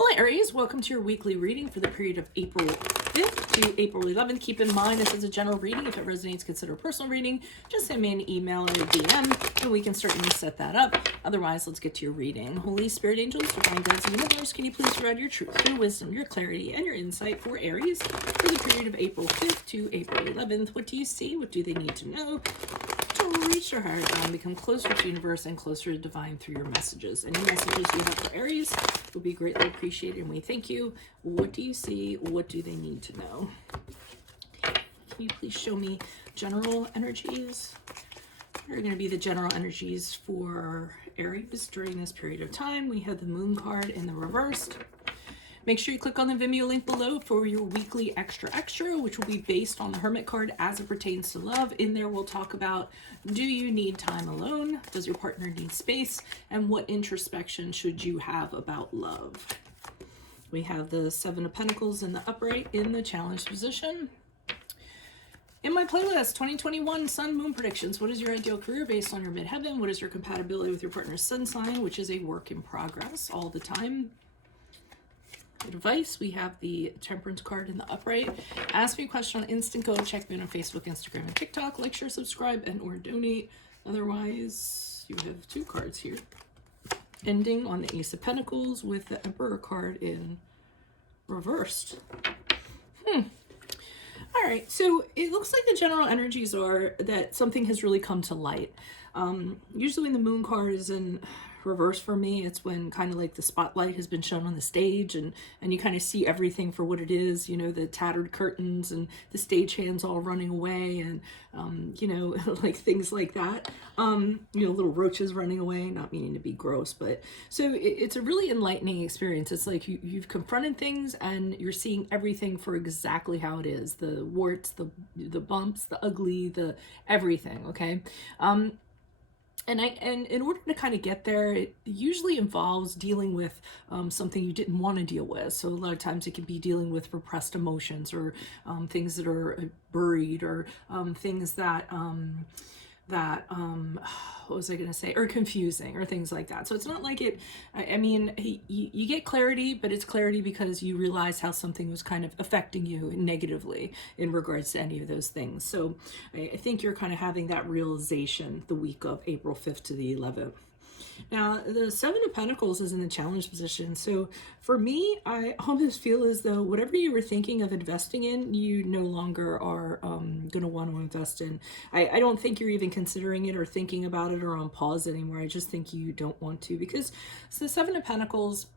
Hola Aries, welcome to your weekly reading for the period of April 5th to April 11th. Keep in mind this is a general reading. If it resonates, consider a personal reading. Just send me an email or a DM and we can certainly set that up. Otherwise, let's get to your reading. Holy Spirit Angels, Divine Guides of the Universe, can you please provide your truth, your wisdom, your clarity, and your insight for Aries for the period of April 5th to April 11th? What do you see? What do they need to know to reach your higher ground, become closer to the universe and closer to divine through your messages? Any messages you have for Aries will be greatly appreciated and we thank you. What do you see? What do they need to know? Can you please show me general energies? What are going to be the general energies for Aries during this period of time? We have the Moon card in the reversed. Make sure you click on the Vimeo link below for your weekly extra, which will be based on the Hermit card as it pertains to love. In there, we'll talk about, do you need time alone? Does your partner need space? And what introspection should you have about love? We have the Seven of Pentacles in the upright in the challenge position. In my playlist, 2021 Sun Moon predictions. What is your ideal career based on your midheaven? What is your compatibility with your partner's sun sign, which is a work in progress all the time? Advice, we have the Temperance card in the upright. Ask me a question on Instant, go check me out on Facebook, Instagram, and TikTok. Like, share, subscribe, and or donate. Otherwise, you have two cards here. Ending on the Ace of Pentacles with the Emperor card in reversed. All right, so it looks like the general energies are that something has really come to light. Usually when the Moon card is in reverse for me, it's when kind of like the spotlight has been shown on the stage and you kind of see everything for what it is, you know, the tattered curtains and the stagehands all running away and, you know, like things like that. You know, little roaches running away, not meaning to be gross, but so it's a really enlightening experience. It's like you've confronted things and you're seeing everything for exactly how it is. The warts, the bumps, the ugly, the everything, okay? And in order to kind of get there, it usually involves dealing with something you didn't want to deal with. So a lot of times it can be dealing with repressed emotions or things that are buried or things that what was I going to say, or confusing or things like that. So it's not like it, I mean, you get clarity, but it's clarity because you realize how something was kind of affecting you negatively in regards to any of those things. So I think you're kind of having that realization the week of April 5th to the 11th. Now, the Seven of Pentacles is in the challenge position. So for me, I almost feel as though whatever you were thinking of investing in, you no longer are going to want to invest in. I don't think you're even considering it or thinking about it or on pause anymore. I just think you don't want to, because so the Seven of Pentacles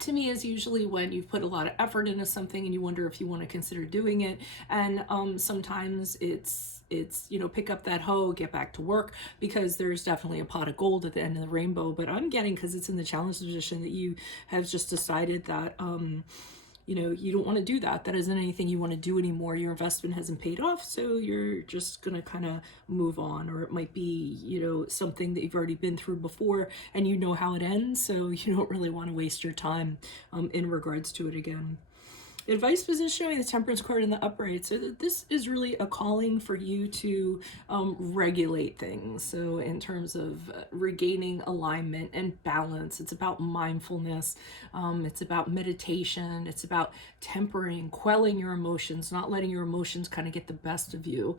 to me is usually when you've put a lot of effort into something and you wonder if you want to consider doing it. And sometimes it's, you know, pick up that hoe, get back to work, because there's definitely a pot of gold at the end of the rainbow. But I'm getting, because it's in the challenge position, that you have just decided that, you know, you don't want to do that. That isn't anything you want to do anymore. Your investment hasn't paid off, so you're just going to kind of move on. Or it might be, you know, something that you've already been through before and you know how it ends, so you don't really want to waste your time in regards to it again. Advice position, showing the Temperance card in the upright. So this is really a calling for you to regulate things. So in terms of regaining alignment and balance, it's about mindfulness. It's about meditation. It's about tempering, quelling your emotions, not letting your emotions kind of get the best of you.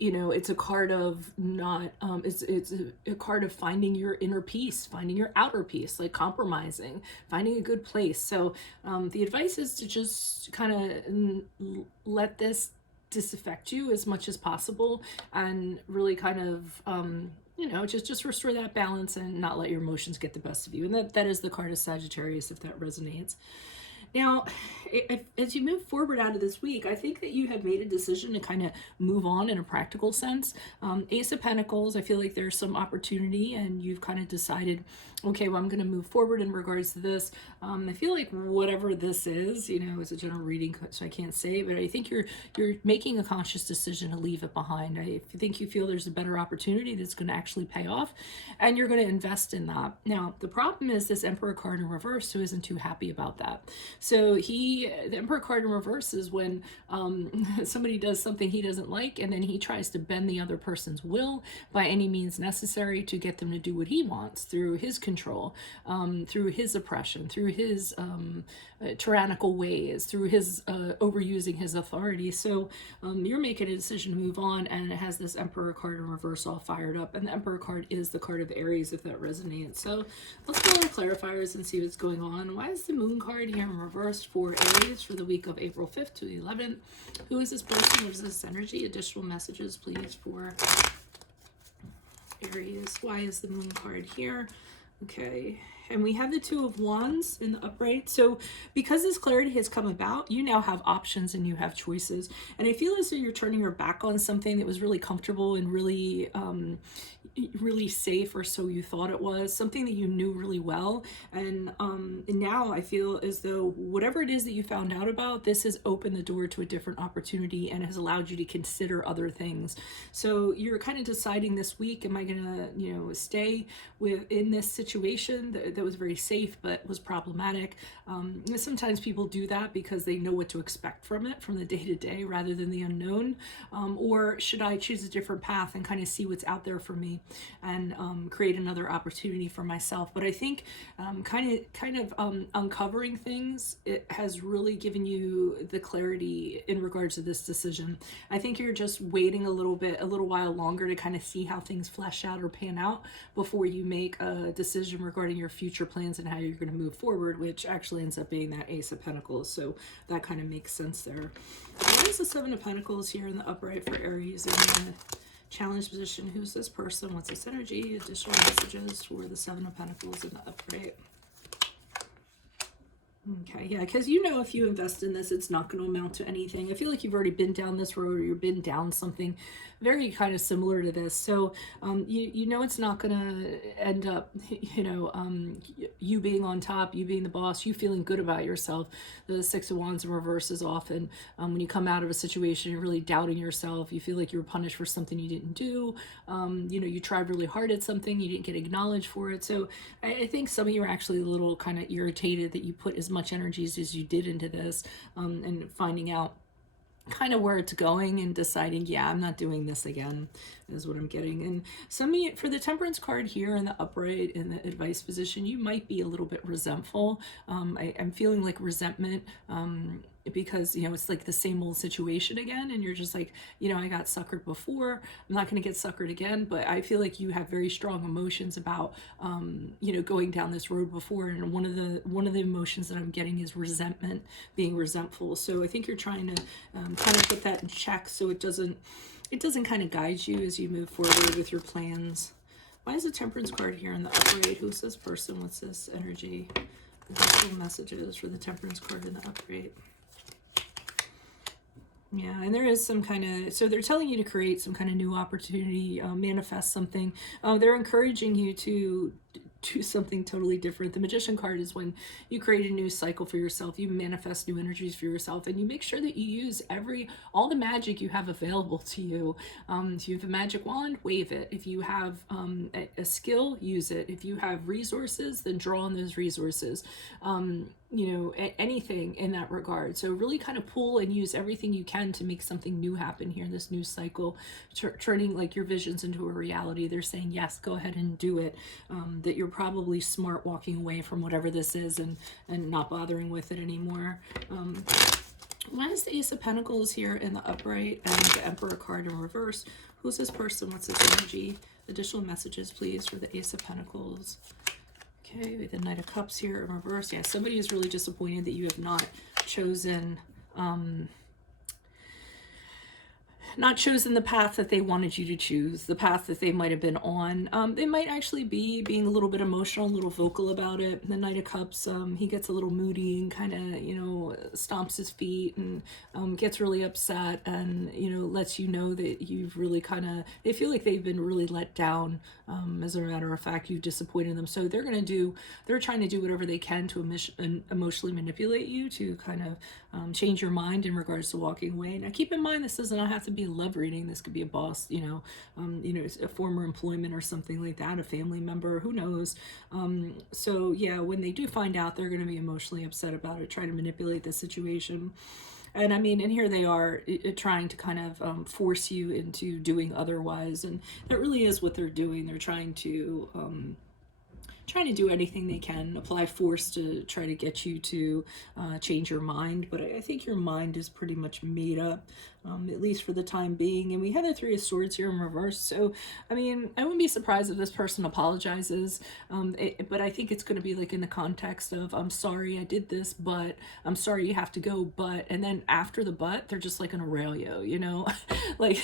You know, it's a card of not, it's a card of finding your inner peace, finding your outer peace, like compromising, finding a good place. So the advice is to just kind of let this disaffect you as much as possible and really kind of, you know, just restore that balance and not let your emotions get the best of you. And that is the card of Sagittarius, if that resonates. Now, as you move forward out of this week, I think that you have made a decision to kind of move on in a practical sense. Ace of Pentacles, I feel like there's some opportunity and you've kind of decided, okay, well, I'm going to move forward in regards to this. I feel like whatever this is, you know, it's a general reading, so I can't say, but I think you're making a conscious decision to leave it behind. I think you feel there's a better opportunity that's going to actually pay off, and you're going to invest in that. Now, the problem is this Emperor card in reverse, who isn't too happy about that. So the Emperor card in reverse is when somebody does something he doesn't like, and then he tries to bend the other person's will by any means necessary to get them to do what he wants through his control, through his oppression, through his tyrannical ways, through his overusing his authority. So you're making a decision to move on, and it has this Emperor card in reverse all fired up, and the Emperor card is the card of Aries, if that resonates. So let's go on clarifiers and see what's going on. Why is the Moon card here in reverse for Aries for the week of April 5th to the 11th? Who is this person? What is this energy? Additional messages, please, for Aries. Why is the Moon card here? Okay, and we have the Two of Wands in the upright. So because this clarity has come about, you now have options and you have choices. And I feel as though you're turning your back on something that was really comfortable and really, really safe, or so you thought it was, something that you knew really well. And now I feel as though whatever it is that you found out about, this has opened the door to a different opportunity and has allowed you to consider other things. So you're kind of deciding this week, am I gonna, stay in this situation that was very safe but was problematic? Sometimes people do that because they know what to expect from it, from the day-to-day rather than the unknown. Or should I choose a different path and kind of see what's out there for me and create another opportunity for myself? But I think kind of uncovering things, it has really given you the clarity in regards to this decision. I think you're just waiting a little while longer to kind of see how things flesh out or pan out before you make a decision regarding your future plans and how you're going to move forward, which actually ends up being that Ace of Pentacles. So that kind of makes sense there. What is the Seven of Pentacles here in the upright for Aries in the challenge position? Who's this person? What's this energy? Additional messages for the Seven of Pentacles in the upright. Okay, yeah, because if you invest in this, it's not going to amount to anything. I feel like you've already been down this road, or you've been down something very kind of similar to this. So it's not going to end up, you being on top, you being the boss, you feeling good about yourself. The Six of Wands in reverse is often when you come out of a situation, you're really doubting yourself. You feel like you were punished for something you didn't do. You tried really hard at something, you didn't get acknowledged for it. So I think some of you are actually a little kind of irritated that you put as much energies as you did into this, and finding out kind of where it's going and deciding, yeah, I'm not doing this again, is what I'm getting. And some of you, for the Temperance card here in the upright in the advice position, you might be a little bit resentful. I'm feeling like resentment, because it's like the same old situation again, and you're just like, I got suckered before, I'm not going to get suckered again. But I feel like you have very strong emotions about going down this road before, and one of the emotions that I'm getting is resentment, being resentful. So I think you're trying to kind of put that in check so it doesn't kind of guide you as you move forward with your plans. Why is the Temperance card here in the upright? Who's this person? What's this energy? Additional messages for the Temperance card in the upright. Yeah, and there is some kind of, so they're telling you to create some kind of new opportunity, manifest something. They're encouraging you to do something totally different. The Magician card is when you create a new cycle for yourself, you manifest new energies for yourself, and you make sure that you use all the magic you have available to you. If you have a magic wand, wave it. If you have a skill, use it. If you have resources, then draw on those resources. Anything in that regard. So really kind of pull and use everything you can to make something new happen here in this new cycle, turning like your visions into a reality. They're saying, yes, go ahead and do it. That you're probably smart walking away from whatever this is and not bothering with it anymore. Why is the Ace of Pentacles here in the upright and the Emperor card in reverse? Who's this person? What's this energy? Additional messages, please, for the Ace of Pentacles. Okay, with the Knight of Cups here in reverse. Yeah, somebody is really disappointed that you have not chosen the path that they wanted you to choose, the path that they might have been on. They might actually be being a little bit emotional, a little vocal about it. The Knight of Cups, he gets a little moody and kind of, stomps his feet and gets really upset and, lets you know that you've really they feel like they've been really let down. As a matter of fact, you've disappointed them. So they're trying to do whatever they can to emotionally manipulate you to kind change your mind in regards to walking away. Now, keep in mind, this does not have to be a love reading. This could be a boss, a former employment or something like that, a family member, who knows. So yeah, when they do find out, they're going to be emotionally upset about it, try to manipulate the situation. And I mean, and here they are trying to kind of force you into doing otherwise. And that really is what they're doing. They're trying to do anything they can, apply force to try to get you to change your mind. But I think your mind is pretty much made up, at least for the time being. And we have the Three of Swords here in reverse. So, I mean, I wouldn't be surprised if this person apologizes. But I think it's going to be like in the context of, I'm sorry I did this, but I'm sorry you have to go, but, and then after the but, they're just like going to rail you, you know, like,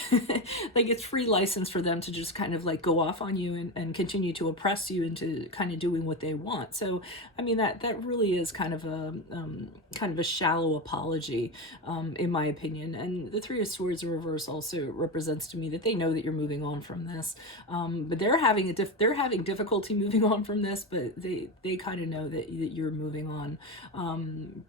like it's free license for them to just kind of like go off on you and continue to oppress you into kind of doing what they want. So, I mean, that really is kind of a shallow apology, in my opinion. And the Three of Swords in reverse also represents to me that they know that you're moving on from this, but they're having difficulty moving on from this, but they kind of know that you're moving on.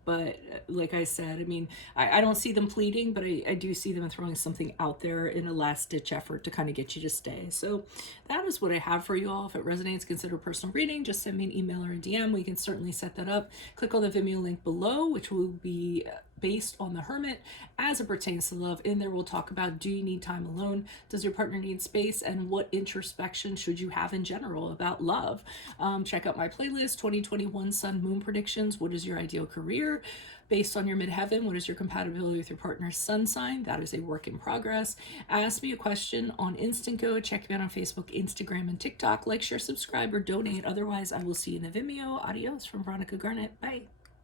But like I said, I mean, I don't see them pleading, but I do see them throwing something out there in a last ditch effort to kind of get you to stay. So that is what I have for you all. If it resonates, consider a personal reading. Just send me an email or a DM. We can certainly set that up. Click on the Vimeo link below, which will be based on the Hermit as it pertains to love. In there, we'll talk about, do you need time alone? Does your partner need space? And what introspection should you have in general about love? Check out my playlist, 2021 Sun Moon Predictions. What is your ideal career? Based on your midheaven, what is your compatibility with your partner's sun sign? That is a work in progress. Ask me a question on Instant Go. Check me out on Facebook, Instagram, and TikTok. Like, share, subscribe, or donate. Otherwise, I will see you in the Vimeo. Adios from Veronica Garnett. Bye.